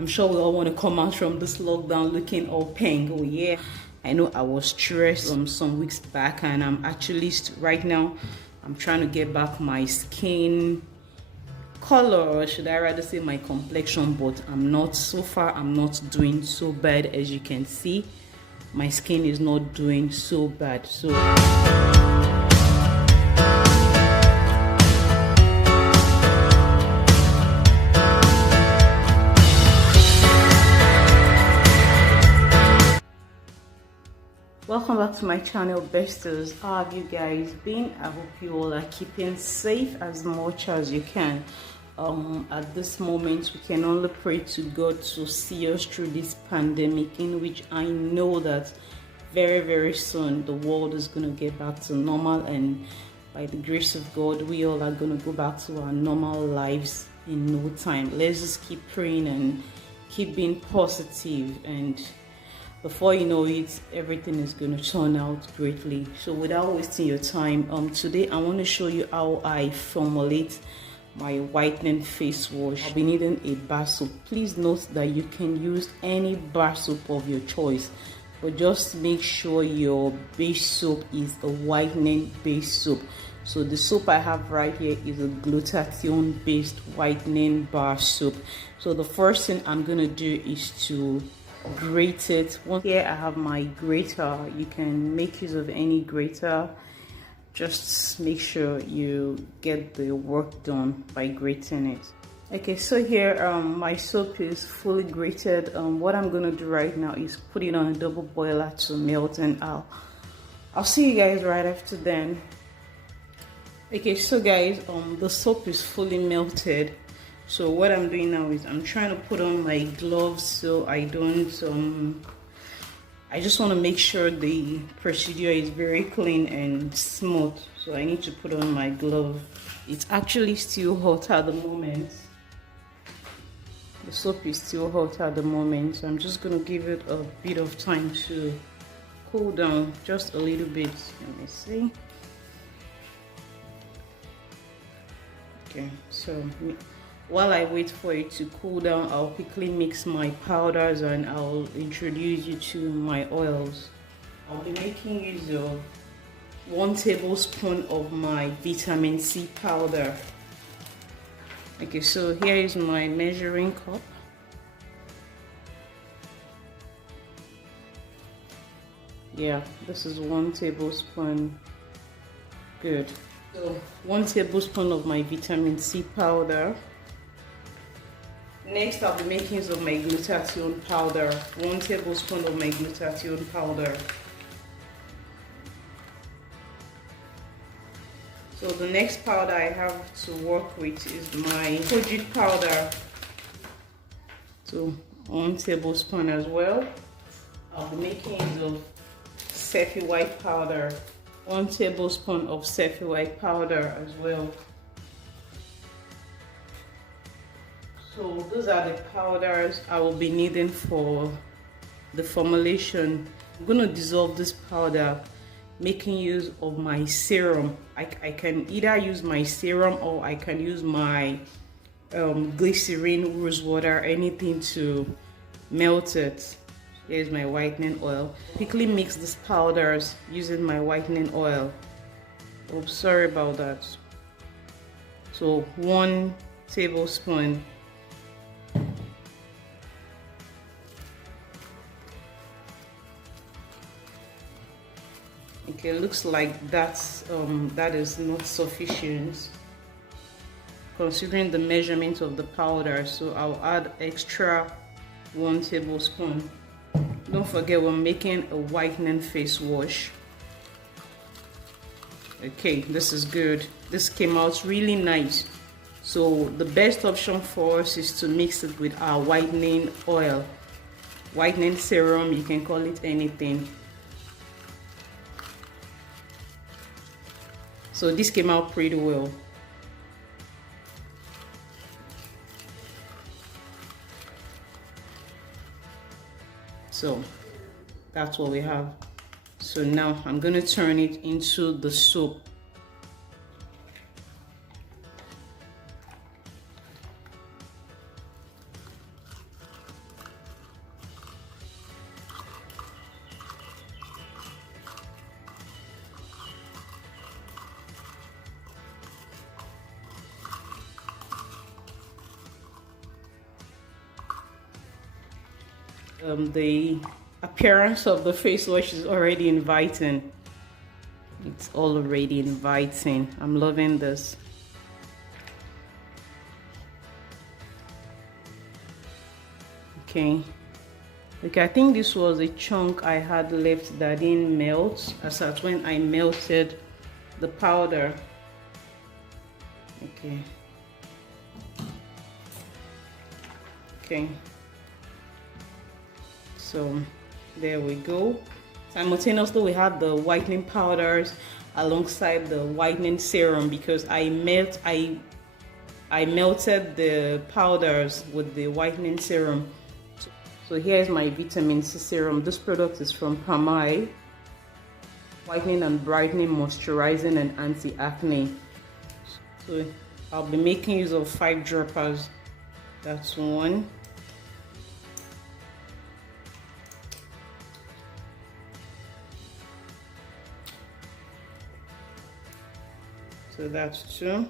I'm sure we all want to come out from this lockdown looking all pink. Oh yeah, I know I was stressed some weeks back, and I'm actually right now I'm trying to get back my skin color, or should I rather say my complexion, but I'm not, so far I'm not doing so bad. As you can see, my skin is not doing so bad. So welcome back to my channel, besties. How have you guys been? I hope you all are keeping safe as much as you can. At this moment, we can only pray to God to see us through this pandemic, in which I know that very soon the world is going to get back to normal, and by the grace of God, we all are going to go back to our normal lives in no time. Let's just keep praying and keep being positive, and before you know it, everything is going to turn out greatly. So without wasting your time, today I want to show you how I formulate my whitening face wash. I'll be needing a bar soap. Please note that you can use any bar soap of your choice, but just make sure your base soap is a whitening base soap. So the soap I have right here is a glutathione based whitening bar soap. So the first thing I'm going to do is to grate it. Here I have my grater. You can make use of any grater. Just make sure you get the work done by grating it. Okay, so here my soap is fully grated. What I'm gonna do right now is put it on a double boiler to melt, and I'll see you guys right after then. Okay, so guys, the soap is fully melted. So what I'm doing now is I'm trying to put on my gloves so I don't I just want to make sure the procedure is very clean and smooth. So I need to put on my glove. It's actually still hot at the moment. The soap is still hot at the moment, so I'm just going to give it a bit of time to cool down, just a little bit. Let me see. Okay, so while I wait for it to cool down, I'll quickly mix my powders and I'll introduce you to my oils. I'll be making use of 1 tablespoon of my vitamin C powder. Okay, so here is my measuring cup. Yeah, this is 1 tablespoon. Good. So 1 tablespoon of my vitamin C powder. Next, I'll be making use of my glutathione powder. 1 tablespoon of my glutathione powder. So the next powder I have to work with is my Kojic powder. So 1 tablespoon as well. I'll be making use of sepi white powder. 1 tablespoon of sepi white powder as well. So those are the powders I will be needing for the formulation. I'm going to dissolve this powder making use of my serum. I can either use my serum or I can use my glycerin, rose water, anything to melt it. Here's my whitening oil. Quickly mix these powders using my whitening oil. Oh, sorry about that. So 1 tablespoon. Okay, looks like that is not sufficient considering the measurement of the powder, so I'll add extra 1 tablespoon. Don't forget, we're making a whitening face wash. Okay, this is good. This came out really nice. So the best option for us is to mix it with our whitening oil, whitening serum, you can call it anything. So this came out pretty well. So that's what we have. So now I'm going to turn it into the soap. the appearance of the face wash is already inviting. It's already inviting. I'm loving this. Okay, I think this was a chunk I had left that didn't melt as at when I melted the powder. Okay, so there we go. Simultaneously we have the whitening powders alongside the whitening serum, because I melted the powders with the whitening serum. So here's my vitamin C serum. This product is from Pamai. Whitening and brightening, moisturizing and anti-acne. So I'll be making use of 5 droppers. That's 1. So that's 2.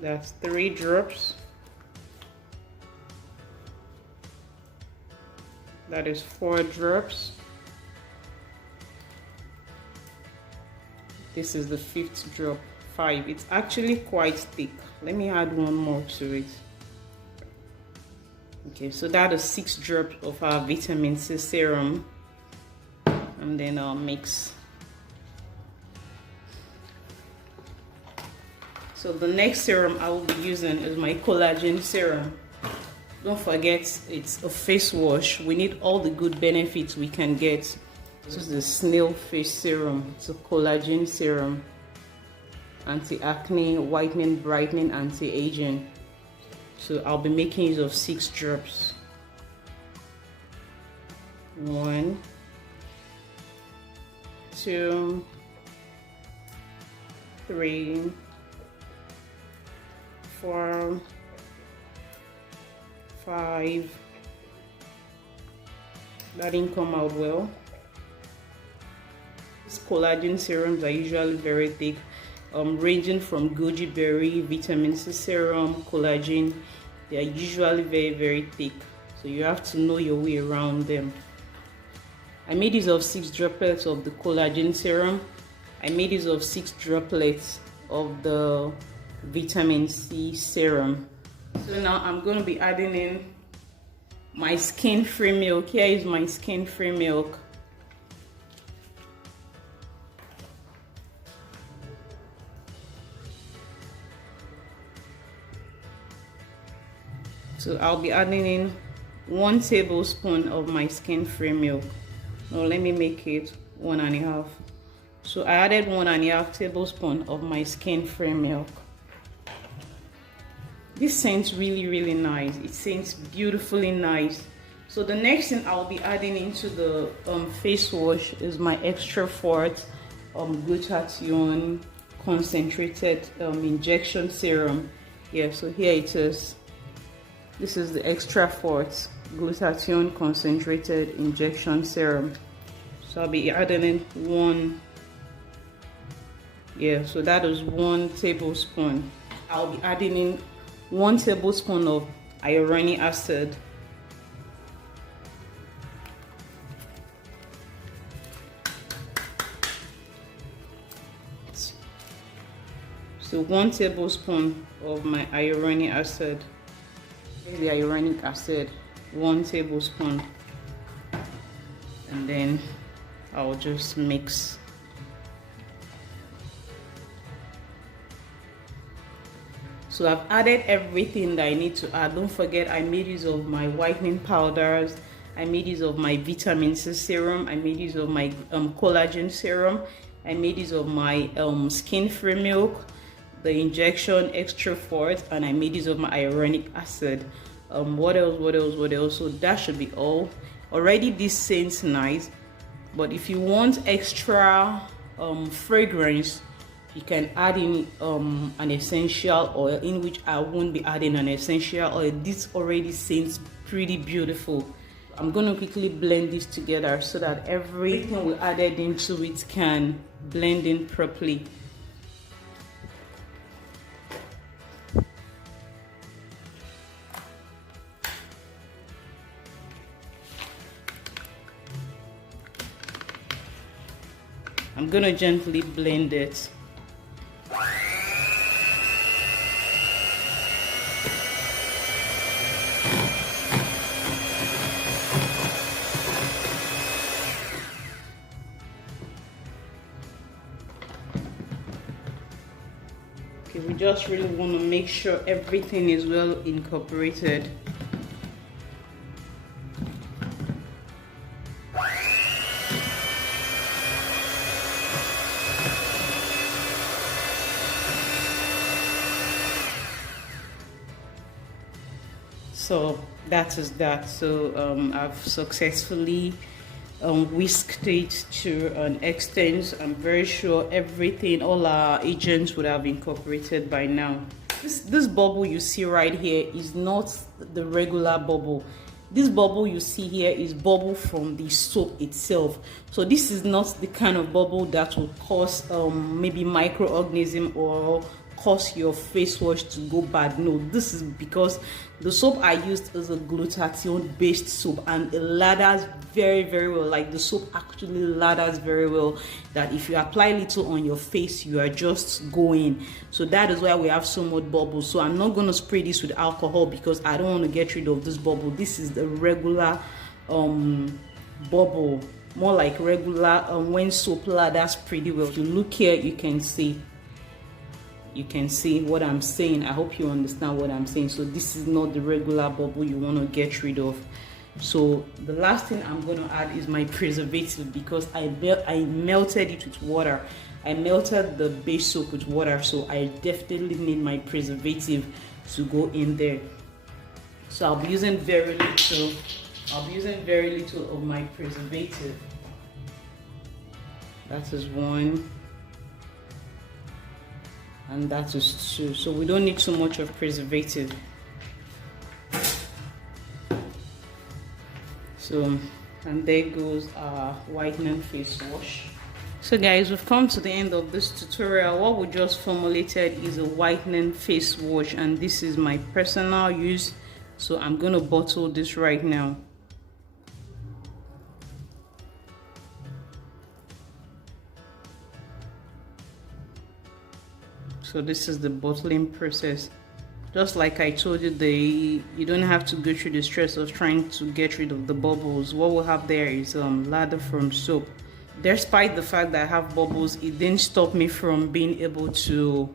That's 3 drops. That is 4 drops. This is the 5th drop, 5. It's actually quite thick. Let me add 1 more to it. Okay, so that is 6 drops of our vitamin C serum. And then I'll mix. So the next serum I will be using is my collagen serum. Don't forget, it's a face wash. We need all the good benefits we can get. This is the snail face serum. It's a collagen serum. Anti-acne, whitening, brightening, anti-aging. So I'll be making use of 6 drops. 1, 2, 3, 4, 5. That didn't come out well. These collagen serums are usually very thick, ranging from goji berry, vitamin C serum, collagen. They are usually very thick, so you have to know your way around them. I made use of 6 droplets of the collagen serum. I made use of 6 droplets of the vitamin C serum. So now I'm going to be adding in my skin-free milk. Here is my skin-free milk. So I'll be adding in 1 tablespoon of my skin-free milk. Now let me make it 1.5. So I added 1.5 tablespoon of my skin-free milk. This scents really nice. It scents beautifully nice. So the next thing I'll be adding into the face wash is my Xtra Fort Glutathione concentrated injection serum. Yeah, so here it is. This is the Xtra Fort Glutathione concentrated injection serum. So I'll be adding in 1. Yeah, so that is 1 tablespoon. I'll be adding in 1 tablespoon of hyaluronic acid. So 1 tablespoon of my hyaluronic acid. Here's the hyaluronic acid, 1 tablespoon. And then I'll just mix. So I've added everything that I need to add. Don't forget, I made use of my whitening powders. I made use of my vitamin C serum. I made use of my collagen serum. I made use of my skin-free milk, the injection Xtra Fort, and I made use of my hyaluronic acid. What else? So that should be all. Already this scents nice, but if you want extra fragrance, you can add in an essential oil, in which I won't be adding an essential oil. This already scents pretty beautiful. I'm going to quickly blend this together so that everything we added into it can blend in properly. I'm gonna gently blend it. Okay, we just really want to make sure everything is well incorporated. So that is that. So I've successfully whisked it to an extent. I'm very sure everything, all our agents would have incorporated by now. This bubble you see right here is not the regular bubble. This bubble you see here is bubble from the soap itself. So this is not the kind of bubble that will cause maybe microorganism or cause your face wash to go bad. No, this is because the soap I used is a glutathione based soap, and it lathers very well. Like, the soap actually lathers very well, that if you apply little on your face, you are just going. So that is why we have so much bubbles. So I'm not going to spray this with alcohol because I don't want to get rid of this bubble. This is the regular bubble, more like regular when soap lathers pretty well. If you look here, you can see what I'm saying. I hope you understand what I'm saying. So this is not the regular bubble you want to get rid of. So the last thing I'm going to add is my preservative, because I melted it with water. I melted the base soap with water, so I definitely need my preservative to go in there. So I'll be using very little of my preservative. That is one. And that is 2. So we don't need too much of preservative. So, and there goes our whitening face wash. So guys, we've come to the end of this tutorial. What we just formulated is a whitening face wash, and this is my personal use. So I'm going to bottle this right now. So this is the bottling process. Just like I told you, you don't have to go through the stress of trying to get rid of the bubbles. What we'll have there is lather from soap. Despite the fact that I have bubbles, it didn't stop me from being able to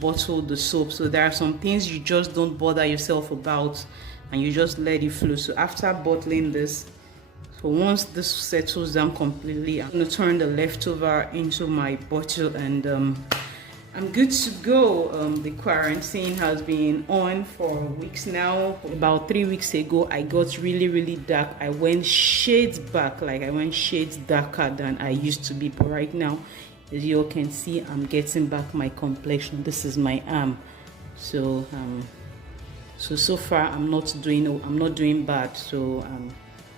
bottle the soap. So there are some things you just don't bother yourself about, and you just let it flow. So after bottling this, so once this settles down completely, I'm going to turn the leftover into my bottle, and I'm good to go. The quarantine has been on for weeks now. About 3 weeks ago, I got really dark. I went shades back, like I went shades darker than I used to be. But right now, as you all can see, I'm getting back my complexion. This is my arm. So so far I'm not doing bad. So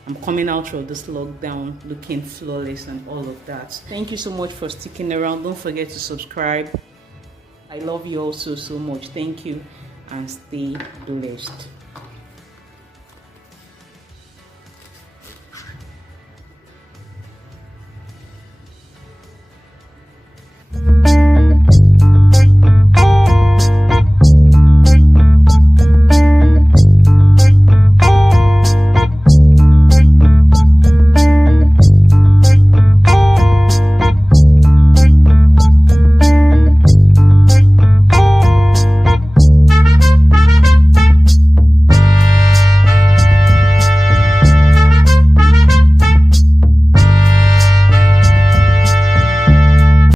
I'm coming out of this lockdown looking flawless and all of that. Thank you so much for sticking around. Don't forget to subscribe. I love you all so much. Thank you, and stay blessed.